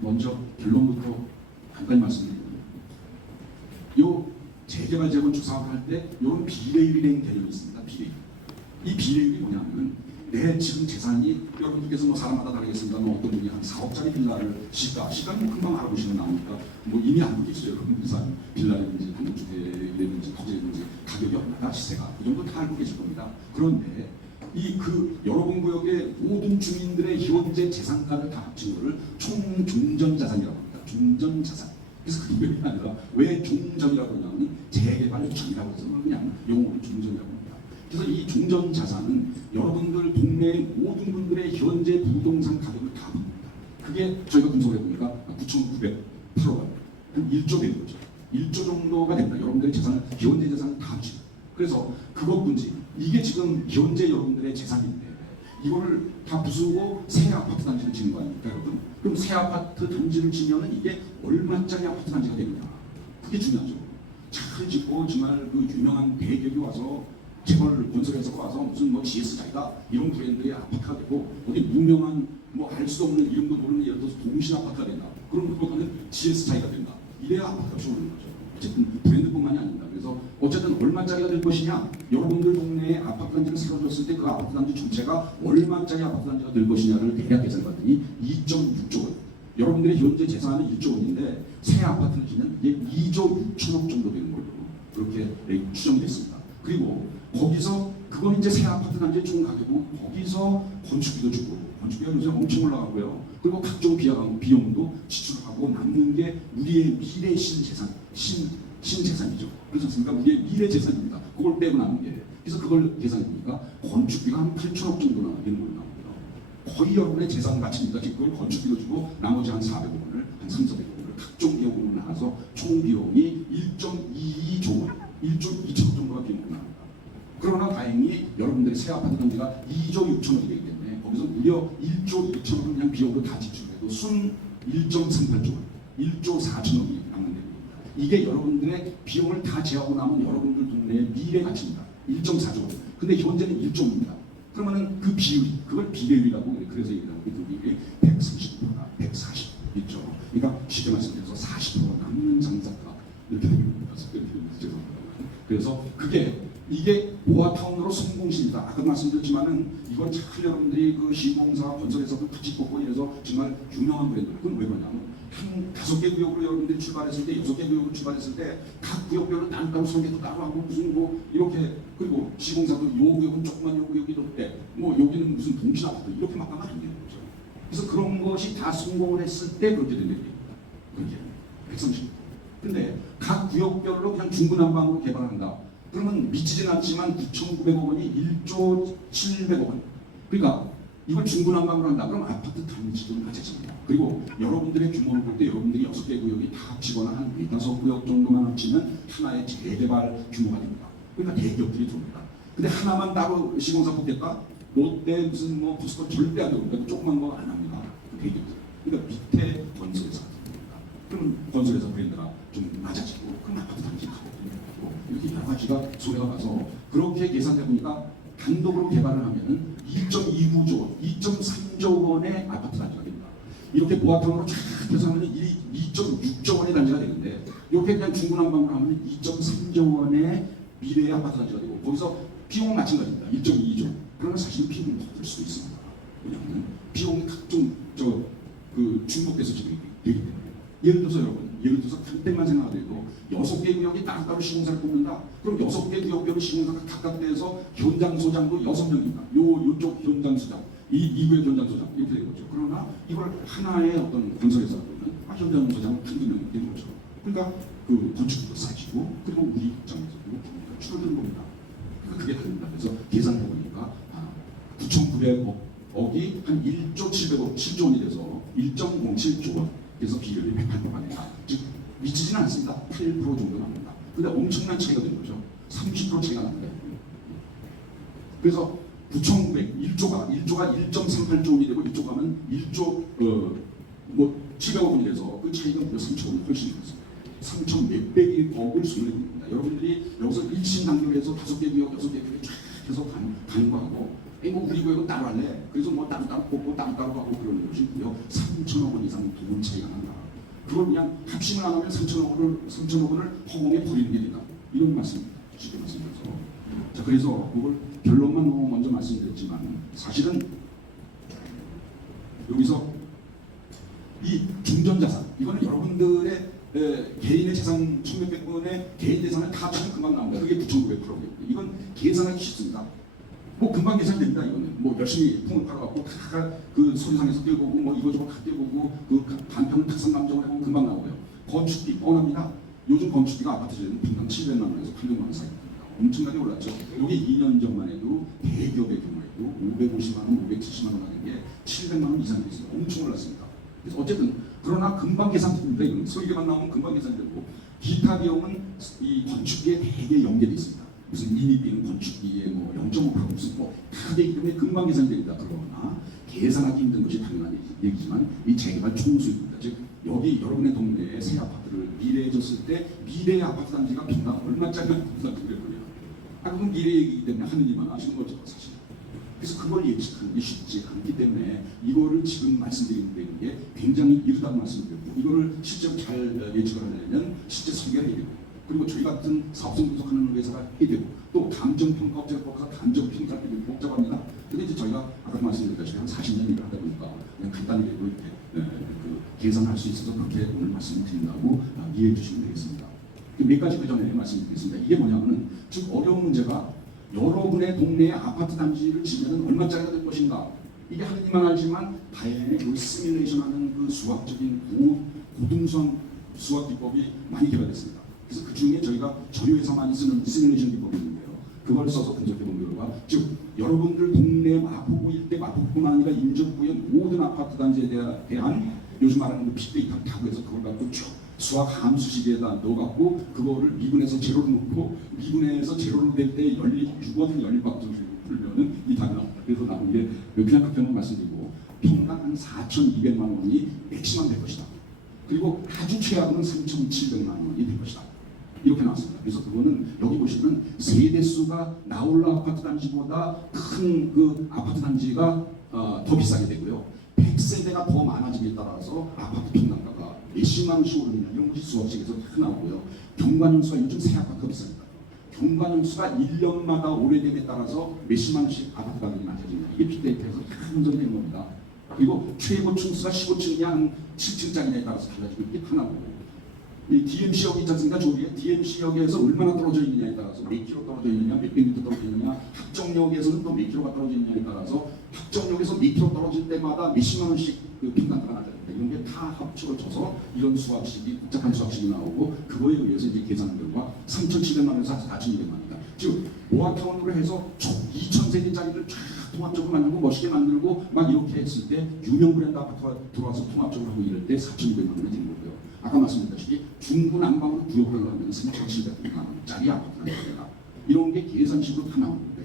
먼저 결론부터 간단히 말씀드립니다. 요 재개발 재건 주사업을 할 때 이런 비례율이라는 개념이 있습니다. 비례율. 이 비례율이 뭐냐면 내 지금 재산이 여러분들께서 뭐 사람마다 다르겠습니다. 뭐 어떤 분이 한 4억짜리 빌라를 시가는 뭐 금방 알아보시면 나오니까 뭐 이미 알고 계시죠. 여러분들 사람 빌라라든지 단독주택이라든지 토지라든지 가격이 얼마나 시세가 그 정도 다 알고 계실 겁니다. 그런데 이 여러분 구역의 모든 주민들의 현재 재산가를 다 합친 것을 총종전자산이라고 합니다. 종전자산. 그래서 그 이름이 아니라 왜 종전이라고 하냐면 재개발 전이라고 해서 그냥 용어로 종전이라고 합니다. 그래서 이 종전자산은 여러분들 동네의 모든 분들의 현재 부동산 가격을 다 합니다. 그게 저희가 분석을 해보니까 9,908억 원, 한 1조 되는 거죠. 1조 정도가 됩니다. 여러분들의 재산, 현재 재산을 다 합치고. 그래서 그것뿐지 이게 지금 현재 여러분들의 재산인데 이거를 다 부수고 새 아파트 단지를 짓는 거 아닙니까, 여러분? 그럼 새 아파트 단지를 지면은 이게 얼마짜리 아파트 단지가 되느냐? 그게 중요하죠. 잘 짓고 정말 그 유명한 대기업이 와서 재벌 건설회사가 와서 무슨 뭐 GS자이다 이런 브랜드의 아파트가 되고 어디 무명한 뭐 알 수 없는 이름도 모르는 예를 들어서 동신 아파트가 된다. 그럼 그거는 GS자이가 된다. 이래야 아파트가 좋은 거죠. 어쨌든 브랜드뿐만이 아닙니다. 그래서 어쨌든 얼마짜리가 될 것이냐, 여러분들 동네에 아파트 단지를 세워줬을 때 그 아파트 단지 전체가 얼마짜리 아파트 단지가 될 것이냐를 대략 계산해봤더니 2.6조 원. 여러분들의 현재 재산은 1조 원인데 새 아파트를 짓는 이게 2조 6천억 정도 되는 걸로 그렇게 추정이 됐습니다. 그리고 거기서 그건 이제 새 아파트 단지의 총 가격이고 거기서 건축비도 주고 건축비가 요새 엄청 올라가고요. 그리고 각종 비용도 지출하고 남는 게 우리의 미래 신재산, 신재산이죠. 그렇지 않습니까? 우리의 미래 재산입니다. 그걸 빼고 남는 게. 그래서 그걸 계산해보니까 건축비가 한 8천억 정도나 되는 걸로 나옵니다. 거의 여러분의 재산 가치입니다. 그걸 건축비도 주고 나머지 한 400억 원을, 한 3,400억 원을 각종 비용으로 나와서 총 비용이 1.22조 원, 1조 2천억 정도가 비용으로 나옵니다. 그러나 다행히 여러분들의 새 아파트 단지가 2조 6천억이 되기 때문에 거기서 무려 1조 2천억을 그냥 비용으로 다 지출해도 순 1.38조 원, 1조 4천억이 남는 겁니다. 이게 여러분들의 비용을 다 제하고 남은 여러분들 동네의 미래 가치입니다. 1.4조 원. 근데 현재는 1조입니다. 그러면은 그 비율이, 그걸 비례율이라고 그래서 얘기하고 그게 130%나 140%죠. 그러니까 쉽게 말씀드려서 40% 남는 장사가 이렇게 됩니다. 죄송합니다. 그래서 이게 보아타운으로 성공시입니다. 아까 말씀드렸지만은 이건 참 여러분들이 그 시공사 건설에서도 같이 뽑고 이래서 정말 유명한 브랜드. 그건 왜 그러냐면 한 5개 구역으로 여러분들이 출발했을 때 6개 구역으로 출발했을 때 각 구역별로 따로 설계도 따로 하고 무슨 뭐 이렇게 그리고 시공사도 요 구역은 조그만 요 구역이 높대 뭐 여기는 무슨 동신 아파트 이렇게 막 가면 안 되는 거죠. 그래서 그런 것이 다 성공을 했을 때 그렇게 된 얘기입니다. 그게 130%. 근데 각 구역별로 그냥 중구난방으로 개발한다. 그러면 미치진 않지만 9,900억 원이 1조 700억 원. 그러니까 이걸 중구난방으로 한다. 그럼 아파트 단지도 낮아집니다. 그리고 여러분들의 규모를 볼 때 여러분들이 6개 구역이 다 합치거나 한 4-5구역 정도만 합치면 하나의 재개발 규모가 됩니다. 그러니까 대기업들이 들어옵니다. 근데 하나만 따로 시공사 뽑겠다? 롯데 무슨 뭐 부스코 절대 안 되고 조그만 거 안 합니다. 대기업들. 그러니까 밑에 건설회사 됩니다. 그럼 건설회사 브랜드가 좀 낮아지고 그럼 아파트 단지 가격도 낮아지고 이렇게 여러 가지가 소리가 나서 그렇게 계산해 보니까 단독으로 개발을 하면은 2.29조, 2.3조 원의 아파트 단지가 됩니다. 이렇게 보아타운으로 쫙 계산하면 2.6조 원의 단지가 되는데 이렇게 그냥 중구난방으로 하면 2.3조 원의 미래의 아파트 단지가 되고 거기서 비용은 마찬가지입니다. 1.2조. 그러나 사실 비용은 더 들 수도 있습니다. 왜냐하면 비용이 각종 중복돼서 지금 되기 때문에 예를 들어서 간땡만 생각하더라도 6개 구역이 따로따로 시공사를 뽑는다. 그럼 6개 구역별로 시공사가 각각 돼서 현장 소장도 6명입니다. 요쪽 현장 소장, 이 구역 현장 소장 이렇게 되는 거죠. 그러나 이걸 하나의 어떤 건설회사가 보면 현장 소장은 한두 명이 되는 거죠. 그러니까 그 건축비도 싸지고 그리고 우리 입장에서 그리고 경기가 줄어드는 겁니다. 그러니까 그게 다릅니다. 그래서 계산해 보니까 9,900억이 한 1조 700억, 7조 원이 돼서 1.07조 원. 그래서 비율이 108%가 됩니다. 즉 미치지는 않습니다. 8% 정도 납니다. 근데 엄청난 차이가 되는 거죠. 30% 차이가 납니다. 그래서 9,900, 1조가 1.38조 원이 되고 1조 가면 1조 700억 원이 돼서 그 차이가 무려 3천 원이 훨씬 있습니다. 3천 몇 백의 억을 손해를 봅니다. 여러분들이 여기서 일심 단결해서 5개 구역, 6개 구역에 쫙 해서 가는 거하고 뭐 우리 교회도 따로 할래. 그래서 뭐 따로 뽑고 따로 가고 그러는 것이고요. 3천억 원 이상 돈 차이가 난다. 그걸 그냥 합심을 안 하면 3천억 원을 허공에 버리는 게 된다. 이런 말씀입니다. 쉽게 말씀드려서. 자, 그래서 그걸 결론만 너무 먼저 말씀드렸지만 사실은 여기서 이 중전자산 이거는 여러분들의 개인의 재산 1,600분의 개인 재산을 다 치면 금방 나옵니다. 그게 9,900%고요. 이건 계산하기 쉽습니다. 뭐 금방 계산이 됩니다. 이거는 뭐 열심히 품을 팔아갖고 다 그 소리상에서 떼보고 뭐 이거저거 다 떼보고 그 반평을 탁상 감정을 해보면 금방 나오고요. 건축비 뻔합니다. 요즘 건축비가 아파트에는 평당 700만 원에서 800만 원 사이입니다. 엄청나게 올랐죠. 여기 2년 전만 해도 대기업의 경우에도 550만 원, 570만 원 하는 게 700만 원 이상이 됐어요. 엄청 올랐습니다. 그래서 어쨌든 그러나 금방 계산됩니다. 이건 설계만 나오면 금방 계산되고 기타 비용은 이 건축비에 대개 연계되어 있습니다. 무슨 인입비는 건축비에 뭐 0.5% 무슨 뭐 다되기 때문에 금방 계산됩니다. 그러나 계산하기 힘든 것이 당연한 얘기지만 이 재개발 총수입니다. 즉 여기 여러분의 동네에 새 아파트를 미래해졌을 때 미래의 아파트 단지가 평당 얼마짜리 아파트 단지를 그래요. 그건 미래 얘기이기 때문에 하느님만 아시는 거죠 사실. 그래서 그걸 예측하는 게 쉽지 않기 때문에 이거를 지금 말씀드리는 게 굉장히 이르다고 말씀드렸고 이거를 실제로 잘 예측을 하려면 실제 설계를 해야 되고 그리고 저희 같은 사업성 분석하는 회사가 해야 되고 또 감정평가업체법과 감정평가가 되게 복잡합니다. 근데 이제 저희가 아까 말씀드렸다시피 한 40년 일을 하다 보니까 그냥 간단하게 이렇게 계산할 수 있어서 그렇게 오늘 말씀을 드린다고 이해해 주시면 되겠습니다. 몇 가지 그 전에 말씀드리겠습니다. 이게 뭐냐면은 즉 어려운 문제가 여러분의 동네에 아파트 단지를 지면 얼마짜리가 될 것인가 이게 하느님만 알지만 다행히 그 시뮬레이션하는 그 수학적인 고등수학 수학 기법이 많이 개발됐습니다. 그래서 그 중에 저희가 저희 회사 많이 쓰는 시뮬레이션 기법이 있는데요. 그걸 써서 분석해 본 결과 즉 여러분들 동네 마포구 일대 마포구뿐만 아니라 인접구의 모든 아파트 단지에 대한 요즘 말하는 그 빅데이터를 타고 해서 그걸 갖고 쭉 수학 함수식에다 넣어갖고 그거를 미분해서 제로로 놓고 미분해서 제로로 될 때 6원 연립박도를 풀면은 이 답이 나옵니다. 그래서 나온 게 그냥 그 편을 말씀드리고 평당 한 4,200만 원이 맥시멈 될 것이다. 그리고 아주 최악은 3,700만 원이 될 것이다. 이렇게 나왔습니다. 그래서 그거는 여기 보시면 세대수가 나홀라 아파트 단지보다 큰 그 아파트 단지가 더 비싸게 되고요. 100세대가 더 많아지기에 따라서 아파트 평당가가 몇십만 원씩 오르느냐 이런 것이 수업식에서 다 나오고요. 경관연수가 요즘 새 아파트가 비쌉니다. 경관연수가 1년마다 오래됨에 따라서 몇십만 원씩 아파트 가격이 낮아집니다. 이게 빅데이터에서 다 분석된 겁니다. 그리고 최고 층수가 15층이냐 한 7층짜리냐에 따라서 달라지고 이게 다 나오고 이 DMC역이 있지 않습니까? 저기에 DMC역에서 얼마나 떨어져 있느냐에 따라서 몇 킬로 떨어져 있느냐, 몇백 미터 떨어져 있느냐, 합정역에서는 또 몇 킬로가 떨어져 있느냐에 따라서 합정역에서 몇 킬로 떨어질 때마다 몇십만 원씩 그 평당가가 낮아집니다. 이런 게 다 합쳐져서 이런 수학식이 복잡한 수학식이 나오고 그거에 의해서 이제 계산한 결과 3,700만 원에서 4,200만 원이다. 즉 오하타운으로 해서 총 2,000세대짜리를 쫙 통합적으로 만들고 멋있게 만들고 막 이렇게 했을 때 유명 브랜드 아파트가 들어와서 통합적으로 하고 이럴 때 4,200만 원이 되는 거고요. 아까 말씀드렸다시피 중구난방으로 구역을 하면 3,700만 원짜리 아파트가 됩니다. 이런 게 계산식으로 다 나오는데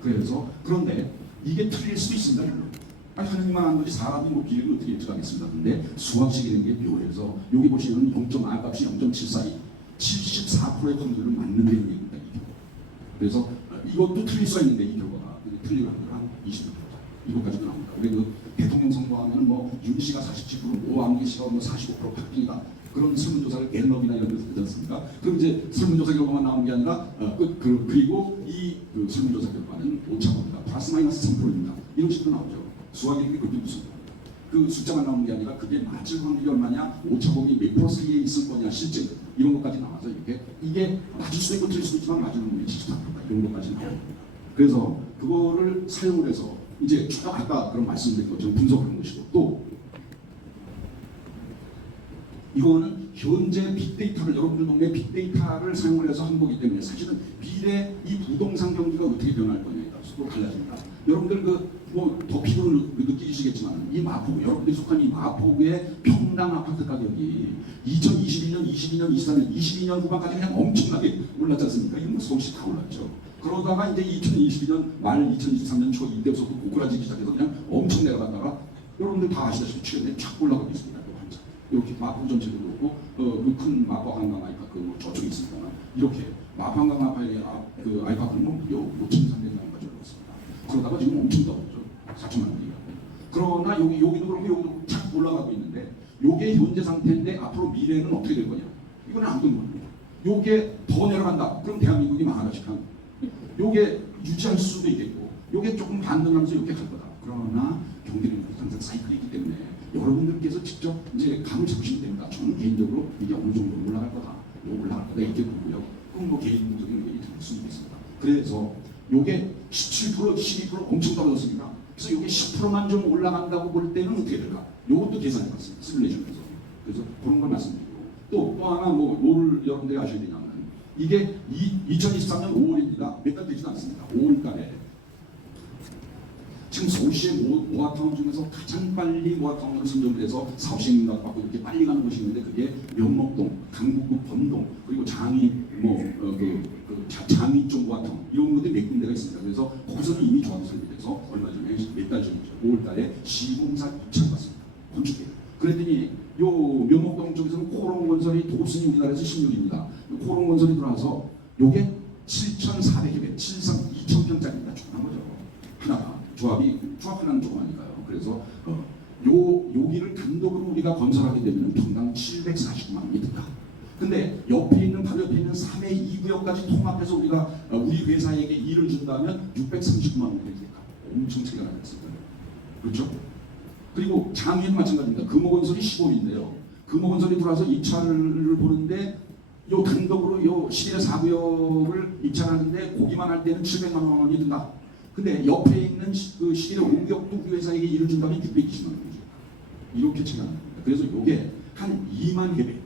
그래서 그런데 이게 틀릴 수도 있습니다. 아니 하느님만 한 거지 사람이 뭐 비례를 어떻게 예측하겠습니다. 근데 수학식이라는 게 묘해서 여기 보시면 0.R 값이 0.74이 74%의 확률을 맞는 데 있는 얘기입니다. 그래서 이것도 틀릴 수 있는데 이 결과가 틀릴 확률 한 20%. 이것까지도 나옵니다. 우리 그 대통령 선거하면 뭐 윤씨가 47%, 오왕기 씨가 뭐 45% 박빙이다. 그런 설문조사를 갤럽이나 이런 데서 하지 않습니까? 그럼 이제 설문조사 결과만 나온 게 아니라 그리고 그 설문조사 결과는 오차범위가 플러스 마이너스 3%입니다. 이런 식으로 나오죠. 수학이 그렇게 무슨 그 숫자만 나오는 게 아니라 그게 맞을 확률이 얼마냐, 오차범위 몇 프로 사이에 있을 거냐, 실제 이런 것까지 나와서 이렇게 이게 맞을 수도 있고 틀릴 수도 있지만 맞을 확률이 74% 이런 것까지 나옵니다. 그래서 그거를 사용을 해서 이제 쭉 아까 그런 말씀드린 것처럼 분석하는 것이고 또 이거는 현재 빅데이터를 여러분들 동네 빅데이터를 사용을 해서 한 거기 때문에 사실은 미래 이 부동산 경기가 어떻게 변할 거냐에 따라서 또 달라집니다. 여러분들 뭐 더 피부를 느끼시겠지만 이 마포구 여러분들이 속한 이 마포구의 평당 아파트 가격이 2021년, 22년, 23년, 22년 후반까지 그냥 엄청나게 올랐지 않습니까? 이건 뭐 서울시 다 올랐죠. 그러다가 이제 2022년 말 2023년 초 이때부터 고꾸라지기 시작해서 그냥 엄청 내려갔다가 여러분들 다 아시다시피 최근에 쫙 올라가고 있습니다. 이렇게 마포 전체도 그렇고 그 큰 마포 한강 아이파크 뭐 저쪽에 있습니다. 이렇게 마포 한강 아이파크는 뭐 무려 5,300만 가지고 있습니다. 그러다가 지금 엄청 떨어졌죠. 4천만 원이요. 그러나 여기도 그렇고 여기도 착 올라가고 있는데 요게 현재 상태인데 앞으로 미래는 어떻게 될 거냐? 이거는 안 되는 겁니다. 요게 더 내려간다. 그럼 대한민국이 망하다시피 요게 유지할 수도 있겠고 요게 조금 반등하면서 이렇게 갈 거다. 그러나 경기는 항상 사이클이 있기 때문에 여러분들께서 직접 이제 감을 잡으시면 됩니다. 저는 개인적으로 이게 어느 정도 올라갈 거다. 올라갈 거다 이렇게 보고요. 그럼 뭐 개인적인 의견이 들 수도 있습니다. 그래서 요게 17%, 12% 엄청 떨어졌습니다. 그래서 요게 10%만 좀 올라간다고 볼 때는 어떻게 될까? 요것도 계산해봤습니다. 시뮬레이션에서. 그래서 그런 걸 말씀드리고 또 하나 뭐 뭐를 여러분들이 아셔야 되냐면 이게 2023년 5월입니다. 몇 달 되지도 않습니다. 5월 달에 지금 서울시의 모아타운 중에서 가장 빨리 모아타운으로 선정돼서 사업 시행인가 받고 이렇게 빨리 가는 곳이 있는데 그게 면목동, 강북구 범동 그리고 장이 장이 쪽 모아타운 이런 것들이 몇 군데가 있습니다. 그래서 거기서는 이미 조합 설계돼서 얼마 전에 몇 달 전이죠. 5월달에 시공사 2차가 왔습니다. 건축계. 그랬더니 요 면목동 쪽에서는 코롱건설이 도급순이 우리나라에서 16입니다. 코롱건설이 들어와서 요게 7,400여 개, 2,000평짜리입니다. 조그만 거죠. 하나가. 조합 하나는 조그마니까요. 그래서 여기를 단독으로 우리가 건설하게 되면 평당 749만 원이 든다. 근데 옆에 있는 바로 옆에 있는 3회 2구역까지 통합해서 우리가 우리 회사에게 일을 준다면 639만 원이 되니까 엄청 차이가 나겠습니다. 그렇죠? 그리고 장위는 마찬가지입니다. 금호건설이 15인데요. 금호건설이 들어와서 입찰을 보는데 요 단독으로 요 11회 4구역을 입찰하는데 고기만 할 때는 700만 원이 든다. 근데 옆에 있는 그 11회 5구역도 우리 회사에게 일을 준다면 620만 원이죠. 이렇게 차이가 납니다. 그래서 요게 한 2만 개배.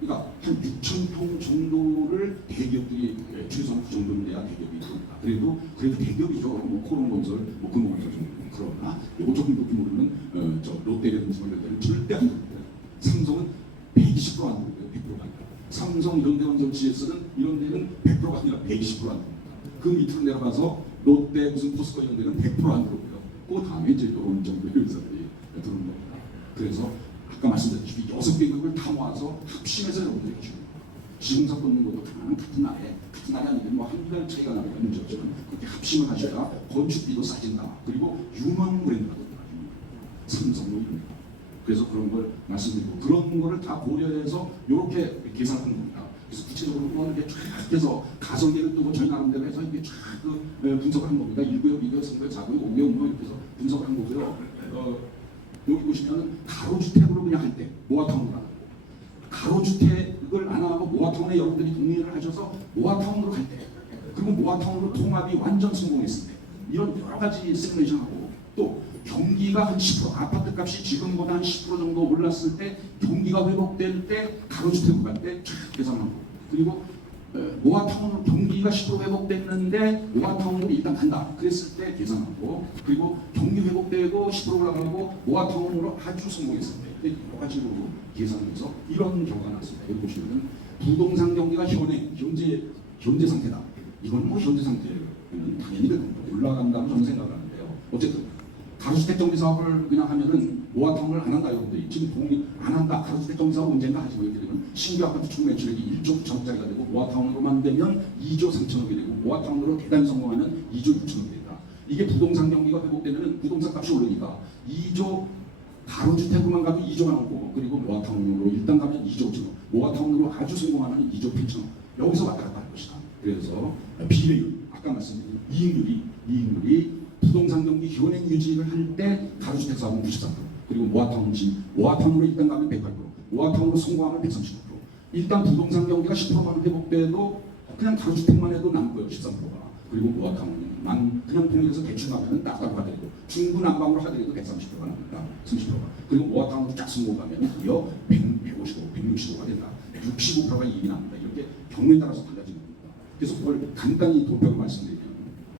그러니까 한 6,000평 정도를 대기업들이 최소한 그 정도는 돼야 대기업이 들어옵니다. 그래도 대기업이죠. 뭐 코롱건설, 뭐 금호건설 정도. 그러나 요거 조금 높이 모르는 저 롯데라든지 이런 데는 절대 안 됩니다. 삼성은 120%안 되고요. 100%가 아니라. 삼성 현대건설 GS는 이런 데는 100%가 아니라 120%안 됩니다. 그 밑으로 내려가서 롯데 무슨 포스코 이런 데는 100%안 들어오고요. 그 다음에 이제 이런 정도의 회사들이 들어오는 겁니다. 그래서 아까 말씀드렸듯이 6개 국을 다 모아서 합심해서 여러분들이 해주는 거예요. 시공사 뽑는 것도 같은 날에 아니면 뭐 한 달 차이가 나면 문제 없지만 그렇게 합심을 하셔야 건축비도 싸진다. 그리고 유망 브랜드가 된다. 삼성도 이런 거. 그래서 그런 걸 말씀드리고 그런 거를 다 고려해서 이렇게 계산하는 겁니다. 그래서 구체적으로 뭐 이렇게 쫙 해서 가설계를 뜨고 저희 나름대로 해서 이렇게 쫙 분석을 한 겁니다. 1구역, 2구역, 3구역, 4구역, 5구역 뭐 이렇게 해서 분석을 한 거고요. 여기 보시면 가로주택으로 그냥 할 때 모아타운으로 안 하고 가로주택을 안 하고 모아타운에 여러분들이 동의를 하셔서 모아타운으로 갈 때 그리고 모아타운으로 통합이 완전 성공했을 때 이런 여러 가지 시뮬레이션하고 또 경기가 한 10% 아파트 값이 지금보다 한 10% 정도 올랐을 때 경기가 회복될 때 가로주택으로 갈 때 쫙 계산하고 그리고 모아타운으로 경기가 10% 회복됐는데 모아타운으로 일단 간다 그랬을 때 계산하고 그리고 경기 회복되고 10% 올라가고 모아타운으로 아주 성공했을 때 여러 가지로 계산해서 이런 결과가 나왔습니다. 여기 보시면 부동산 경기가 현재 상태다. 이건 뭐 현재 상태는 당연히 올라간다고 저는 생각을 하는데요. 어쨌든 가로주택 정비 사업을 그냥 하면은 모아타운을 안 한다 여러분들이 지금 동의 안 한다. 가로주택 정비 사업 언젠가 하지 뭐 이렇게 되면 신규 아파트 총 매출액이 1조 9천억짜리가 되고 모아타운으로만 되면 2조 3천억이 되고 모아타운으로 대단히 성공하면 2조 6천억이 된다. 이게 부동산 경기가 회복되면은 부동산 값이 오르니까 2조 가로주택으로만 가도 2조가 넘고 그리고 모아타운으로 일단 가면 2조 5천억 모아타운으로 아주 성공하면 2조 8천억 여기서 왔다 갔다 할 것이다. 그래서 비례율 아까 말씀드린 이익률이 부동산 경기 현행 유지를 할 때 가로주택 사업은 93% 그리고 모아타운으로 일단 가면 108% 모아타운으로 성공하면 130% 일단 부동산 경기가 10%만 회복돼도 그냥 가로주택만 해도 남고요 13%가 그리고 모아타운만 그냥 동일해서 대충 가면 딱딱 하더라도 중구난방으로 하더라도 130%가 남는다 30%가 그리고 모아타운으로 쫙 성공하면 무려 155, 165가 된다 65%가 이익이 납니다 이렇게 경우에 따라서 달라지는 겁니다. 그래서 그걸 간단히 도표로 말씀드릴게요.